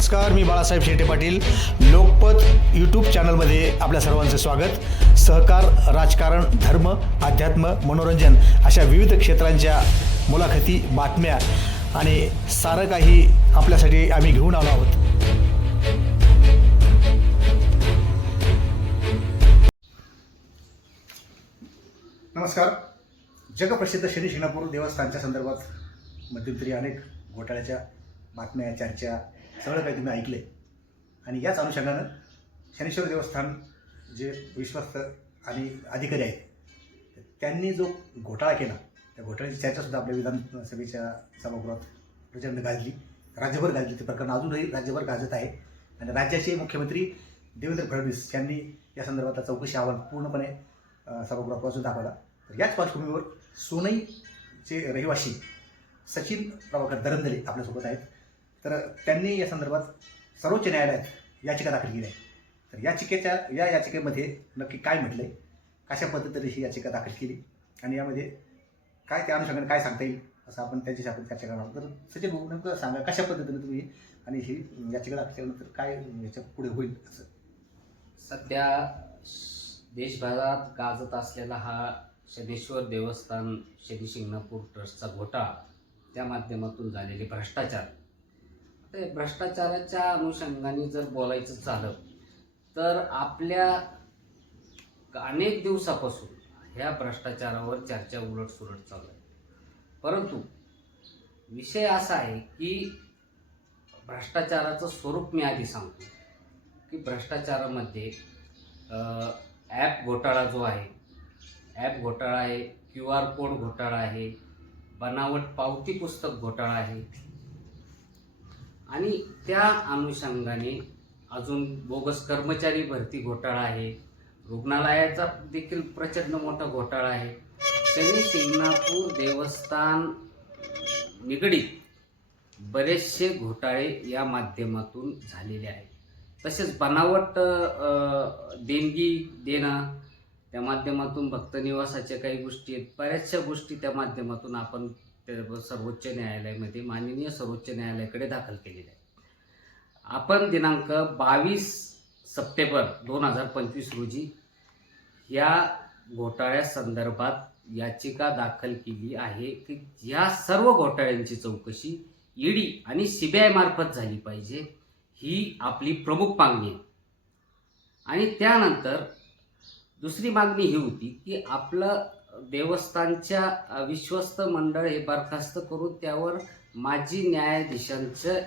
नमस्कार मी बाळासाहेब शेटे पाटील. लोकपत यूट्यूब चॅनलमध्ये आपल्या सर्वांचं स्वागत. सहकार राजकारण धर्म अध्यात्म मनोरंजन अशा विविध क्षेत्रांच्या मुलाखती बातम्या आणि सारं काही आपल्यासाठी आम्ही घेऊन आलो आहोत. नमस्कार. जगप्रसिद्ध शनी शिंगणापूर देवस्थानच्या संदर्भात मध्यंतरी अनेक घोटाळ्याच्या बातम्या चर्चा सगळं काही तुम्ही ऐकलं आणि याच अनुषंगानं शनीश्वर देवस्थान जे विश्वस्त आणि अधिकारी आहेत त्यांनी जो घोटाळा केला त्या घोटाळ्याची चर्चासुद्धा आपल्या विधानसभेच्या सभागृहात प्रचंड गाजली. राज्यभर गाजली. ते प्रकरण अजूनही राज्यभर गाजत आहे. आणि राज्याचे मुख्यमंत्री देवेंद्र फडणवीस यांनी या संदर्भातला चौकशी अहवाल पूर्णपणे सभागृहात वाचून दाखवला. तर याच पार्श्वभूमीवर सोनईचे रहिवासी सचिन प्रभाकर दरंदले आपल्यासोबत आहेत. तर त्यांनी या संदर्भात सर्वोच्च न्यायालयात याचिका दाखल केली आहे. तर याचिकेच्या या याचिकेमध्ये नक्की काय म्हटलं आहे कशा पद्धतीने ही याचिका दाखल केली? आणि यामध्ये काय त्या अनुषंगाने काय सांगता येईल? असं आपण त्यांच्याशी आपण चर्चा करणार आहोत. तर सचिन भाऊ नेमकं सांगा कशा पद्धतीने तुम्ही आणि ही याचिका दाखल केल्यानंतर काय याच्यापुढे होईल असं? सध्या श- देशभरात गाजत असलेला हा शनेश्वर देवस्थान शनी शिंगणापूर ट्रस्टचा घोटाळा त्या माध्यमातून झालेले भ्रष्टाचार. ते भ्रष्टाचाराच्या अनुषंगाने जर बोलायचं झालं तर आपल्या अनेक दिवसापासून ह्या भ्रष्टाचारावर चर्चा उलटसुलट चालू आहे. परंतु विषय असा आहे की भ्रष्टाचाराचं स्वरूप मी आधी सांगतो की भ्रष्टाचारामध्ये ॲप घोटाळा जो आहे ॲप घोटाळा आहे क्यू आर कोड घोटाळा आहे बनावट पावती पुस्तक घोटाळा आहे आणि त्या अनुषंगाने अजून बोगस कर्मचारी भरती घोटाळा आहे. रुग्णालयाचा देखील प्रचंड मोठा घोटाळा आहे. त्यांनी शिंगणापूर देवस्थान निगडीत बरेचसे घोटाळे या माध्यमातून झालेले आहेत. तसेच बनावट देणगी देणं त्या माध्यमातून भक्तनिवासाच्या काही गोष्टी आहेत. बऱ्याचशा गोष्टी त्या माध्यमातून आपण सर्वोच्च न्यायालयामध्ये माननीय सर्वोच्च न्यायालयाकडे दाखल केलेली आहे. आपण दिनांक बावीस सप्टेंबर दोन हजार पंचवीस रोजी या घोटाळ्या संदर्भात याचिका दाखल केली आहे की या सर्व घोटाळ्यांची चौकशी ईडी आणि सीबीआय मार्फत झाली पाहिजे ही आपली प्रमुख मागणी आहे. आणि त्यानंतर दुसरी मागणी ही होती की आपलं देवस्थानच्या विश्वस्त मंडळ हे बरखास्त करून त्यावर माजी न्यायाधीशांचं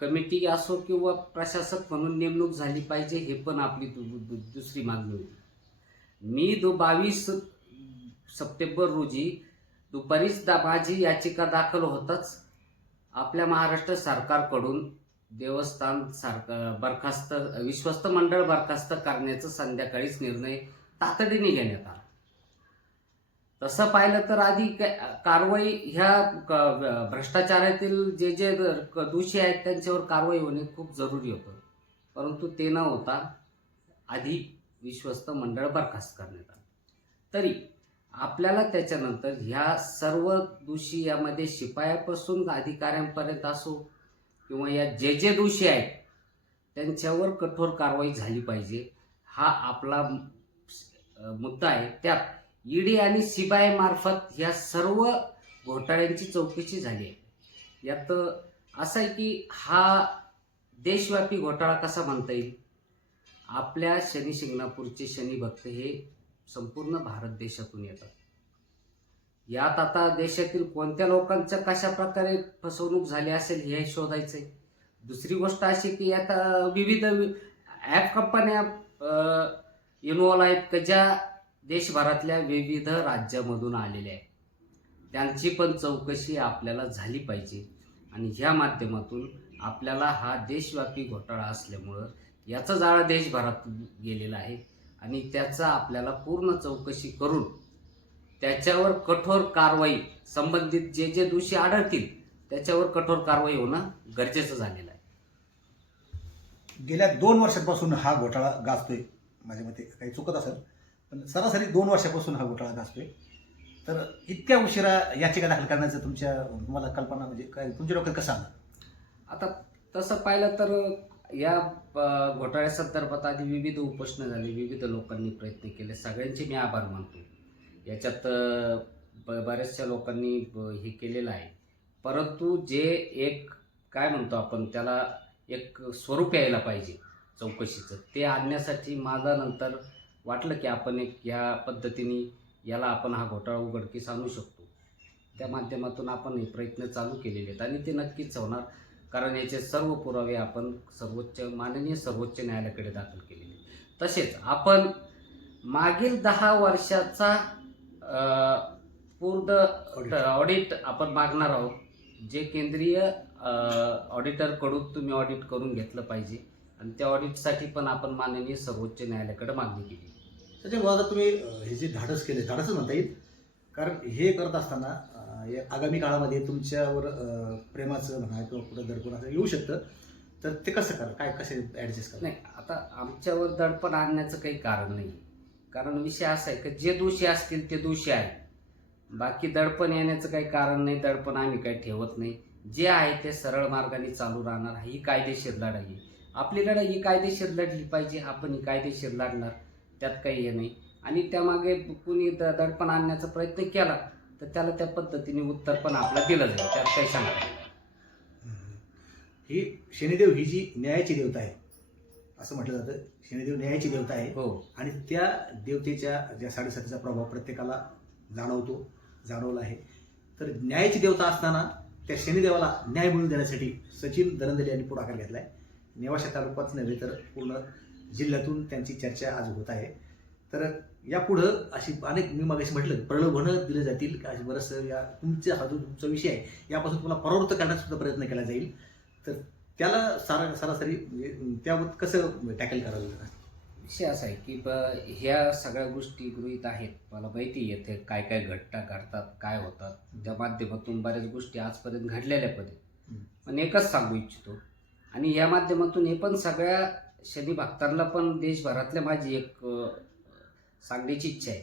कमिटी असो किंवा प्रशासक म्हणून नेमणूक झाली पाहिजे हे पण आपली दु- दु- दुसरी मागणी होती. मी दो बावीस सप्टेंबर रोजी दुपारीच दा माझी याचिका दाखल होताच आपल्या महाराष्ट्र सरकारकडून देवस्थान सारखं बरखास्त विश्वस्त मंडळ बरखास्त करण्याचा संध्याकाळीच निर्णय तातडीने घेण्यात आला. तसं पाहिलं तर आधी काय- कारवाई ह्या क- भ्रष्टाचारातील जे जे क- दोषी आहेत त्यांच्यावर कारवाई होणे खूप जरुरी होतं. परंतु ते न होता आधी विश्वस्त मंडळ बरखास्त करण्यात आलं. तरी आपल्याला त्याच्यानंतर ह्या सर्व दोषी यामध्ये शिपायापासून अधिकाऱ्यांपर्यंत असो किंवा या जे जे दोषी आहेत त्यांच्यावर कठोर कारवाई झाली पाहिजे. हा आपला मुद्दा आहे. त्यात ईडी आणि सीबीआय मार्फत ह्या सर्व घोटाळ्यांची चौकशी झाली आहे. यात असं आहे की हा देशव्यापी घोटाळा कसा म्हणता येईल? आपल्या शनी शिंगणापूरचे शनी भक्त हे संपूर्ण भारत देशातून येतात. यात आता देशातील कोणत्या लोकांच्या कशा प्रकारे फसवणूक झाली असेल हे शोधायचं आहे दुसरी गोष्ट अशी की यात विविध ॲप कंपन्या इन्वॉल्व आहेत का ज्या देशभरातल्या विविध राज्यामधून आलेले आहेत. त्यांची पण चौकशी आपल्याला झाली पाहिजे. आणि ह्या माध्यमातून आपल्याला हा देशव्यापी घोटाळा असल्यामुळं याचा जाळा देशभरात गेलेला आहे. आणि त्याचा आपल्याला पूर्ण चौकशी करून त्याच्यावर कठोर कारवाई संबंधित जे जे दोषी आढळतील त्याच्यावर कठोर कारवाई होणं गरजेचं झालेलं आहे. गेल्या दोन वर्षांपासून हा घोटाळा गाजतोय. माझ्या मते काही चुकत असेल पण सरासरी दोन वर्षापासून हा घोटाळा गाजतोय तर इतक्या उशिरा याचिका दाखल करण्याचं तुमच्या तुम्हाला कल्पना म्हणजे काय तुमच्या डोक्यात कसं आलं? आता तसं पाहिलं तर या घोटाळ्या संदर्भात आधी विविध उपोषणं झाली विविध लोकांनी प्रयत्न केले. सगळ्यांचे मी आभार मानतो. याच्यात ब- बऱ्याचशा लोकांनी ब- हे केलेलं आहे. परंतु जे एक काय म्हणतो आपण त्याला एक स्वरूप यायला पाहिजे चौकशीचं. ते आणण्यासाठी माझा नंतर वाटलं की आपण एक या पद्धतीने याला आपण हा घोटाळा उघडकीस आणू शकतो. त्या माध्यमातून आपण हे प्रयत्न चालू केलेले आहेत आणि ते नक्कीच होणार. कारण याचे सर्व पुरावे आपण सर्वोच्च माननीय सर्वोच्च न्यायालयाकडे दाखल केलेले. तसेच आपण मागील दहा वर्षाचा पूर्ण ऑडिट आपण मागणार आहोत. जे केंद्रीय ऑडिटरकडून तुम्ही ऑडिट करून घेतलं पाहिजे. आणि त्या ऑडिटसाठी पण आपण माननीय सर्वोच्च न्यायालयाकडे मागणी केली. त्याच्यामुळे आता तुम्ही हे जे धाडस केले धाडसच म्हणता येईल. कारण हे करत असताना आगामी काळामध्ये तुमच्यावर प्रेमाचं म्हणा किंवा कुठं दडपण असं येऊ शकतं. तर ते कसं करा? काय कसे ॲडजस्ट करा? नाही आता आमच्यावर दडपण आणण्याचं काही कारण नाही. कारण विषय असा आहे की जे दोषी असतील ते दोषी आहे बाकी दडपण येण्याचं काही कारण नाही दडपण आम्ही काही ठेवत नाही. जे आहे ते सरळ मार्गाने चालू राहणार ही कायदेशीर लढाई आपली लढाई ही कायदेशीर लढली पाहिजे आपण ही कायदेशीर लढणार. त्यात काही हे नाही. आणि त्यामागे कुणी दडपण आणण्याचा प्रयत्न केला तर त्याला त्या पद्धतीने उत्तर पण आपलं दिलं जाईल. त्यात काही नाही. ही शनिदेव ही जी न्यायाची देवता आहे असं म्हटलं जातं. शनिदेव न्यायाची देवता आहे. हो. आणि त्या देवतेच्या ज्या साडेसातीचा प्रभाव प्रत्येकाला जाणवतो जाणवला आहे. तर न्यायाची देवता असताना त्या शनिदेवाला न्याय मिळवून देण्यासाठी सचिन दरंदले यांनी पुढाकार घेतला आहे नेवाशा तालुक्याच नव्हे तर पूर्ण जिल्ह्यातून त्यांची चर्चा आज होत आहे. तर यापुढं अशी अनेक मी मागाशी म्हटलं प्रलोभनं दिले जातील का? अशी बरंचसं या तुमचा हा जो तुमचा विषय आहे. यापासून तुम्हाला परावृत्त करण्याचा सुद्धा प्रयत्न केला जाईल. तर त्याला सारा सरासरी म्हणजे त्यावर कसं टॅकल करायला लागणार? विषय असा आहे की ब ह्या सगळ्या गोष्टी गृहीत आहेत. मला माहिती येते काय काय घटना घडतात काय होतात. त्या माध्यमातून बऱ्याच गोष्टी आजपर्यंत घडलेल्या पण. पण एकच सांगू इच्छितो. आणि या माध्यमातून हे पण सगळ्या शनी भक्तांना पण देशभरातल्या माझी एक सांगण्याची इच्छा आहे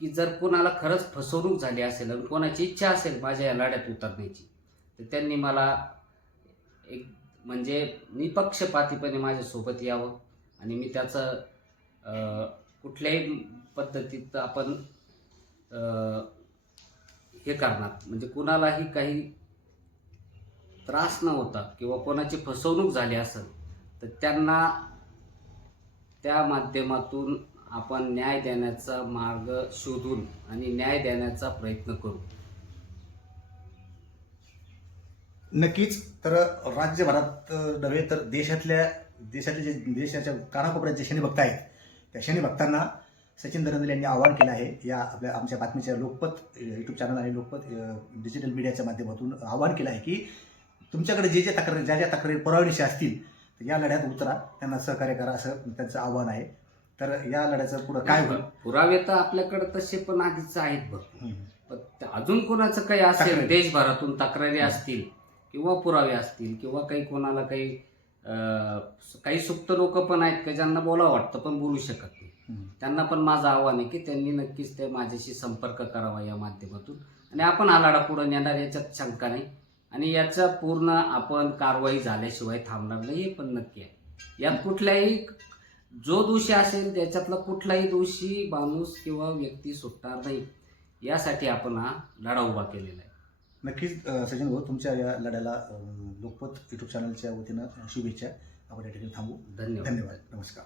की जर कोणाला खरंच फसवणूक झाली असेल आणि कोणाची इच्छा असेल माझ्या या लढ्यात उतरण्याची तर त्यांनी मला एक म्हणजे निपक्षपातीपणे माझ्यासोबत यावं आणि मी त्याचं कुठल्याही पद्धतीत आपण हे करणार. म्हणजे कुणालाही काही त्रास न होता किंवा कोणाची फसवणूक झाली असेल तर त्यांना त्या माध्यमातून आपण न्याय देण्याचा मार्ग शोधून आणि न्याय देण्याचा प्रयत्न करू. नक्कीच. तर राज्यभरात नव्हे तर देशातल्या देशातले जे देशाच्या कानाकोपऱ्यात जे शनीभक्त आहेत त्या शनीभक्तांना सचिन दरंदल यांनी आवाहन केलं आहे. या आपल्या आमच्या बातमीच्या लोकपत यूट्यूब चॅनल आणि लोकपत डिजिटल मीडियाच्या माध्यमातून आवाहन केलं आहे की तुमच्याकडे जे जे तक्रारी ज्या ज्या तक्रारी पुरावणीशी असतील तर या लढ्यात उतरा त्यांना सहकार्य करा असं त्यांचं आव्हान आहे. तर या लढ्याचं पुढं काय होईल? पुरावे तर आपल्याकडे तसे पण आधीच आहेत बघ. पण अजून कोणाचं काही असेल तक्रारी. देशभरातून तक्रारी असतील किंवा पुरावे असतील किंवा काही कोणाला काही अं, काही सुप्त लोक पण आहेत की ज्यांना बोलावं वाटतं पण बोलू शकत नाही. त्यांना पण माझं आव्हान आहे की त्यांनी नक्कीच ते माझ्याशी संपर्क करावा या माध्यमातून. आणि आपण हा लढा पुढे नेणार याच्यात शंका नाही. आणि याचा पूर्ण आपण कारवाई झाल्याशिवाय थांबणार नाही हे पण नक्की आहे. यात कुठल्याही जो दोषी असेल त्याच्यातला कुठलाही दोषी माणूस किंवा व्यक्ती सुटणार नाही. यासाठी आपण हा लढा उभा केलेला आहे. नक्कीच सचिन भाऊ तुमच्या या लढ्याला लोकपत यूट्यूब चॅनलच्या वतीनं शुभेच्छा. आपण या ठिकाणी थांबू. धन्यवाद. धन्यवाद. नमस्कार.